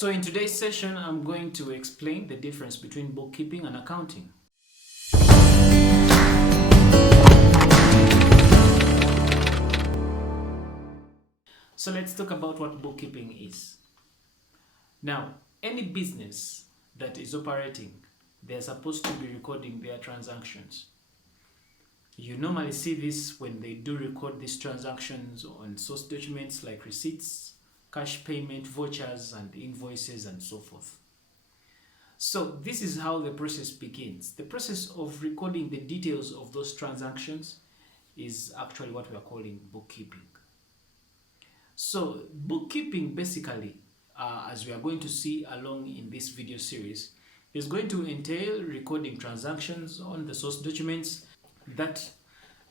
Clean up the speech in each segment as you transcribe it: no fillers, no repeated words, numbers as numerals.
So in today's session, I'm going to explain the difference between bookkeeping and accounting. So let's talk about what bookkeeping is. Now, any business that is operating, they're supposed to be recording their transactions. You normally see this when they do record these transactions on source documents like receipts, cash payment, vouchers, and invoices, and so forth. So this is how the process begins. The process of recording the details of those transactions is actually what we are calling bookkeeping. So bookkeeping basically, as we are going to see along in this video series, is going to entail recording transactions on the source documents. That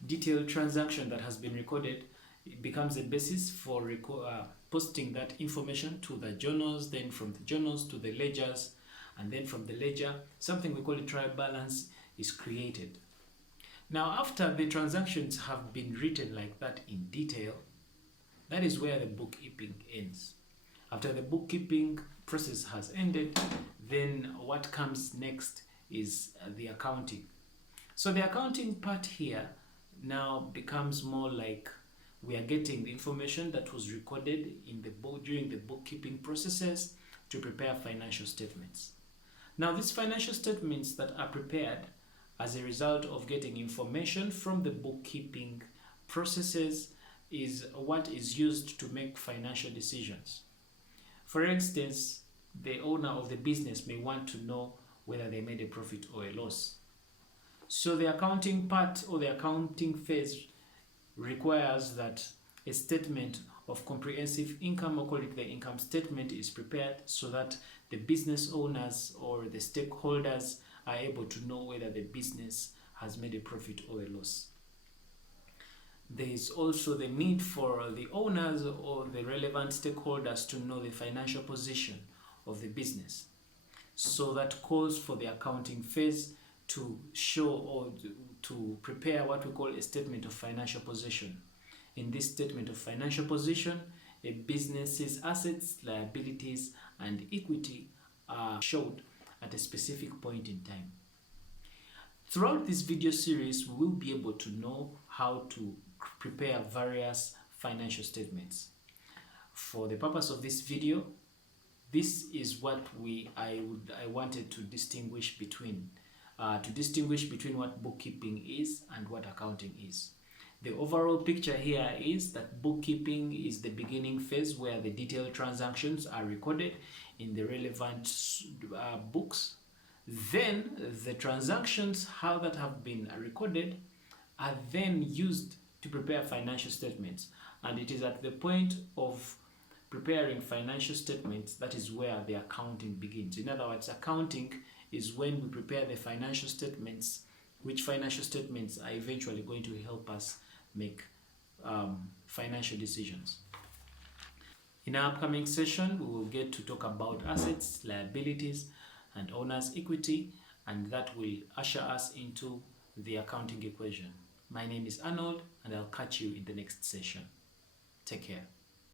detailed transaction that has been recorded, it becomes a basis for posting that information to the journals, then from the journals to the ledgers, and then from the ledger, something we call a trial balance is created. Now, after the transactions have been written like that in detail, that is where the bookkeeping ends. After the bookkeeping process has ended, then what comes next is the accounting. So the accounting part here now becomes more like we are getting the information that was recorded in the book during the bookkeeping processes to prepare financial statements. Now, these financial statements that are prepared as a result of getting information from the bookkeeping processes is what is used to make financial decisions. For instance, the owner of the business may want to know whether they made a profit or a loss. So the accounting part or the accounting phase requires that a statement of comprehensive income, or call it the income statement, is prepared so that the business owners or the stakeholders are able to know whether the business has made a profit or a loss. There is also the need for the owners or the relevant stakeholders to know the financial position of the business. So that calls for the accounting phase to show or to prepare what we call a statement of financial position. In this statement of financial position, a business's assets, liabilities, and equity are showed at a specific point in time. Throughout this video series, we will be able to know how to prepare various financial statements. For the purpose of this video, this is what I wanted to distinguish between what bookkeeping is and what accounting is. The overall picture here is that bookkeeping is the beginning phase where the detailed transactions are recorded in the relevant books. Then the transactions, how that have been recorded, are then used to prepare financial statements. And it is at the point of preparing financial statements that is where the accounting begins. In other words, accounting is when we prepare the financial statements, which financial statements are eventually going to help us make financial decisions. In our upcoming session, we will get to talk about assets, liabilities, and owner's equity, and that will usher us into the accounting equation. My name is Arnold, and I'll catch you in the next session. Take care.